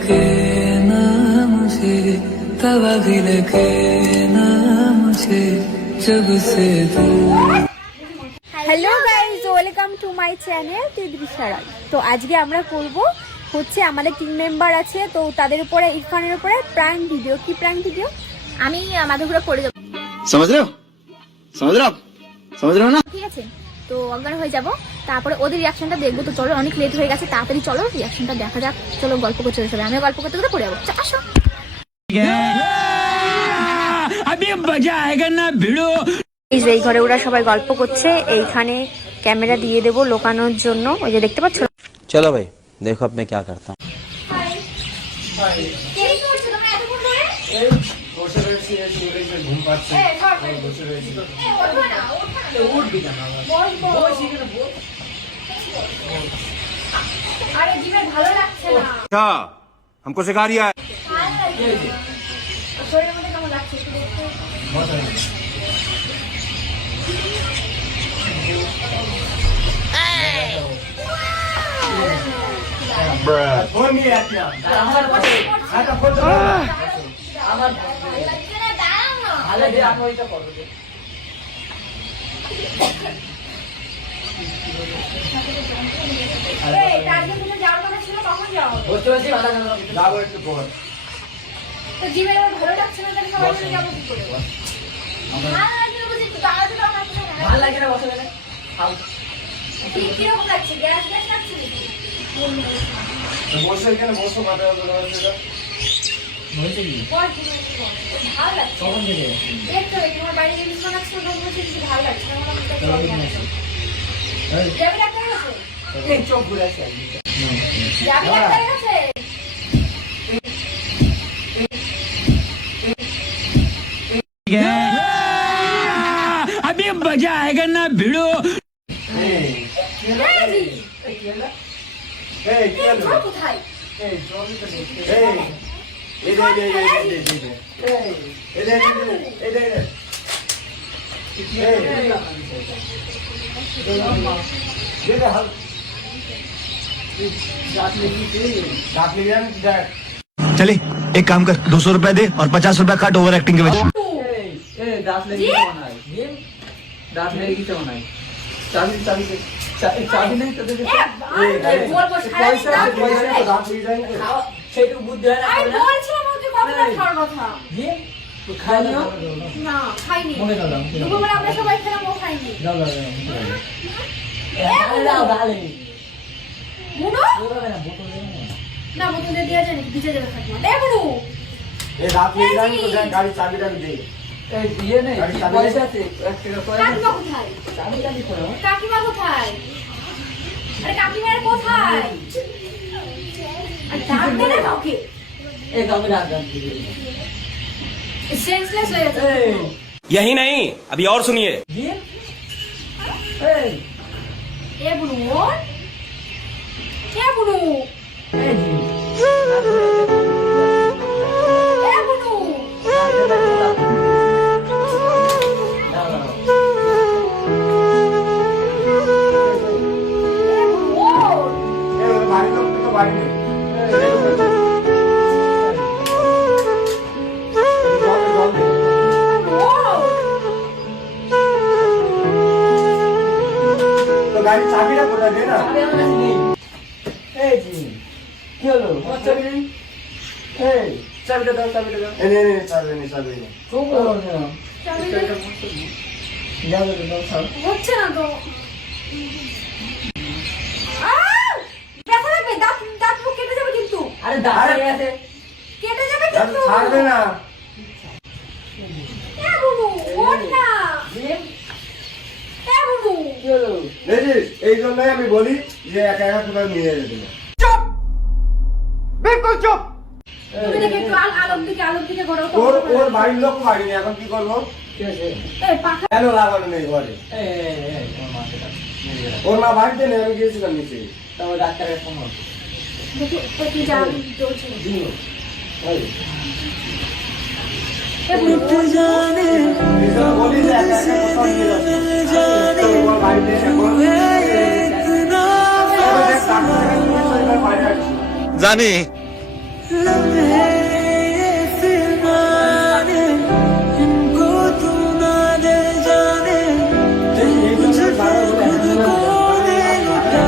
लगे ना मुझे, तबाही लगे ना मुझे, जब से तू। Hello guys, welcome to my channel তিদৃশারা। তো আজকে আমরা করব হচ্ছে আমাদের টিম মেম্বার আছে, তো তাদের উপরে ইরফানের উপরে প্র্যাঙ্ক ভিডিও। কি প্র্যাঙ্ক ভিডিও? আমি মাথার উপরে পড়ে যাবো, समझ रहे हो ना? ঠিক আছে? তো অজ্ঞান হয়ে যাব, তারপরে ওদের রিয়াকশনটা দেখবো। তো চলো, অনেক লেট হয়ে গেছে, তাড়াতাড়ি চলো রিয়াকশনটা দেখা যাক। চলো গল্প করতে চলে, আমি গল্প করতে করতে পড়ে যাবো। আসো। এই ঘরে ওরা সবাই গল্প করছে, এইখানে ক্যামেরা দিয়ে দেবো লোকানোর জন্য। ওই যে দেখতে পাচ্ছ। चलो भाई देखो अब मैं क्या करता हूँ। अच्छा हमको सिखा रिया है। अभी मजा आएगा ना भिड़ो। चले एक काम कर, 200 रुपया दे और 50 रुपया काट ओवर एक्टिंग के वजह। না বোতলে দিয়ে যাবে, ভিজে যাবে থাকবে না। দেখো ये रात में जाएंगे तो जाएं गाड़ी चाबी डाल दे। ये नहीं पैसा से एक টাকা পয়সা কাকিমা কোথায়? চাবি চাবি করো। কাকিমা কোথায়? আরে কাকিমার কোথায়? আরে ডাক দে না কাউকে। এই কাউকে ডাক দাও। সেন্সলেস হয়ে গেছে। यही नहीं अभी और सुनिए। জি এই এ বুনু কে বুনু এই জি এ বুনু ये भाई लोग तो भाई नहीं। तो गाड़ी चाबी ना पड़ा दे ना। এই জি কি হলো? চাবি নেই। এই চাবিটা দাও, চাবিটা দাও। नहीं चाबी नहीं। চুপ করো না। চাবি দাও দাও দাও। হচ্ছে না তো। ব্যথা লাগবে, দাঁত দাঁত মুখ কেটে যাবে কিন্তু। আরে দাঁড়িয়ে আছে। কেটে যাবে यार কিন্তু। छाड़ देना। এ বুনু ওঠ না। জি এ বুনু কি হলো? नहीं जी এই জন্যই আমি বলি যে একা একা কোথাও নিয়ে যেতে না। চুপ, বিলকুল চুপ। তুমি দেখে একটু আলোর দিকে ঘোরো তো। ওর বাড়ির লোক পারিনি, এখন কি করবো? কি আছে? এই পাখা কেন লাগানো নেই ঘরে? এই তোমার মাকে ডাক। ওর মা বাড়িতে নেই, আমি গিয়েছিলাম নিচে। তাও ডাক্তারের ফোন করো। দেখি কি যা চলছে। জি ওই এ বুনু বলি যে একা একা কোথাও নিয়ে যাচ্ছে। ওর বাড়িতে এখন जाने लम्हे फिरमाने इनको तू ना दे जाने मुझे खुद को दे लुटा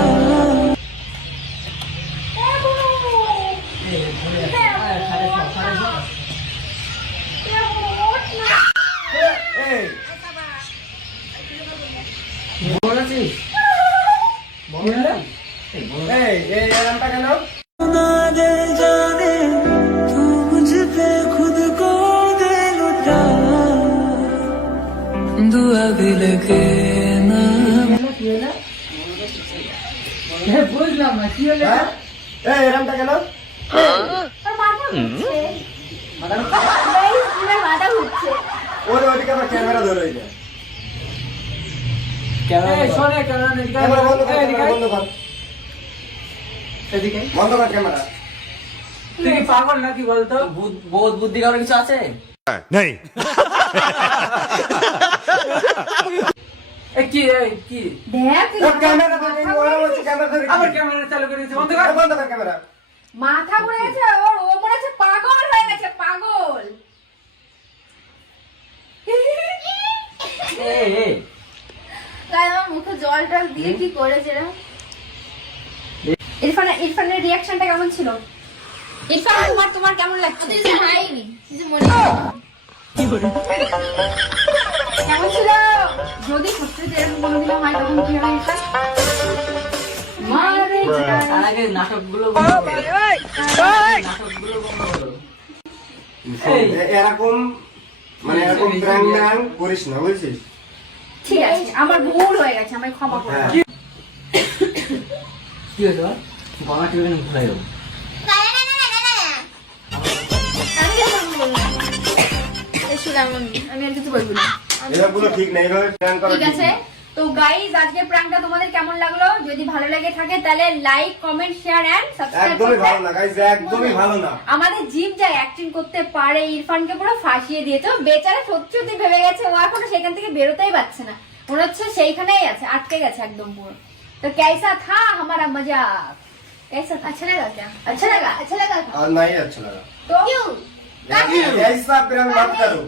এই বলেছিস এই এই এরকমটা কেন? ना दे जाने तू मुझ पे खुद को दे लुटा दुआ भी लगे ना বুঝলাম না কি হলো হ্যাঁ? এই এরকমটা কেন? আর মাথা ঘুরছে Guys, আমার মাথা ঘুরছে ওর ওদিকে আবার ক্যামেরা ধরে রয়েছে। এই শোনে কেন ক্যামেরা বন্ধ কর, ক্যামেরা বন্ধ কর। এদিকে বন্ধ কর ক্যামেরা। তুই কি পাগল নাকি বলতো বোধ বুদ্ধি কারো কিছু আছে? नहीं এই কি দেখ ও ক্যামেরা ধরে ওরা বলছে ক্যামেরা ধরে আবার ক্যামেরা চালু করেছে বন্ধ কর বন্ধ কর ক্যামেরা। মাথা ঘুরে গেছে ওর ও মনে হচ্ছে পাগল হয়ে গেছে পাগল এই গায়ে আমার মুখে জল টল দিয়ে কি করেছে রে ইরফানের রিঅ্যাকশনটা কেমন ছিল ইরফান তোমার কেমন লাগছে হাইনি মনে কেমন ছিল যদি সত্যি এরকম কোনোদিনও হয় তখন কি হবে ইরফান মারে তার আগে নাটকগুলো বন্ধ করো। নাটকগুলো বন্ধ করো। এরকম মানে এরকম প্র্যাঙ্ক ম্যাঙ্ক করিস না বুঝছিস? ঠিক আছে আমার ভুল হয়ে গেছে আমায় ক্ষমা করে দাও। কি হলো? বাবা টিভি ভুলে যাবো। আমি আর কিছু বলবো না এগুলো ঠিক নেই, এইভাবে প্র্যাঙ্ক করা ঠিক আছে তো গাইস আজকের প্র্যাঙ্কটা তোমাদের কেমন লাগলো যদি ভালো লেগে থাকে তাহলে like comment share and subscribe একদমই করতে ভালো না গাইস, একদমই ভালো না। আমাদের জিম যা অ্যাক্টিং করতে পারে ইরফানকে পুরো ফাঁসিয়ে দিয়েছে ও বেচারা সত্যি সত্যি ভেবে গেছে ও এখনো সেখান থেকে বেরোতেই পারছে না মনে হচ্ছে সেইখানেই আছে আটকে গেছে একদম পুরো তো कैसा था हमारा मजाक कैसा था अच्छा लगा क्या अच्छा लगा और नहीं अच्छा लगा तो क्यों ऐसा प्रैंक मत करो,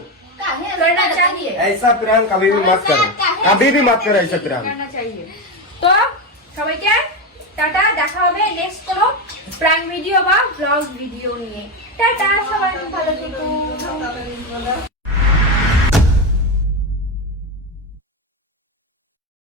करना चाहिए ऐसा प्रैंक कभी भी मत करो, कभी भी मत करो ऐसा प्रैंक। करना चाहिए तो সবাইকে টাটা দেখা হবে নেক্সট কোনো প্র্যাঙ্ক ভিডিও বা ব্লগ ভিডিও নিয়ে টাটা সবাই ভালো থেকো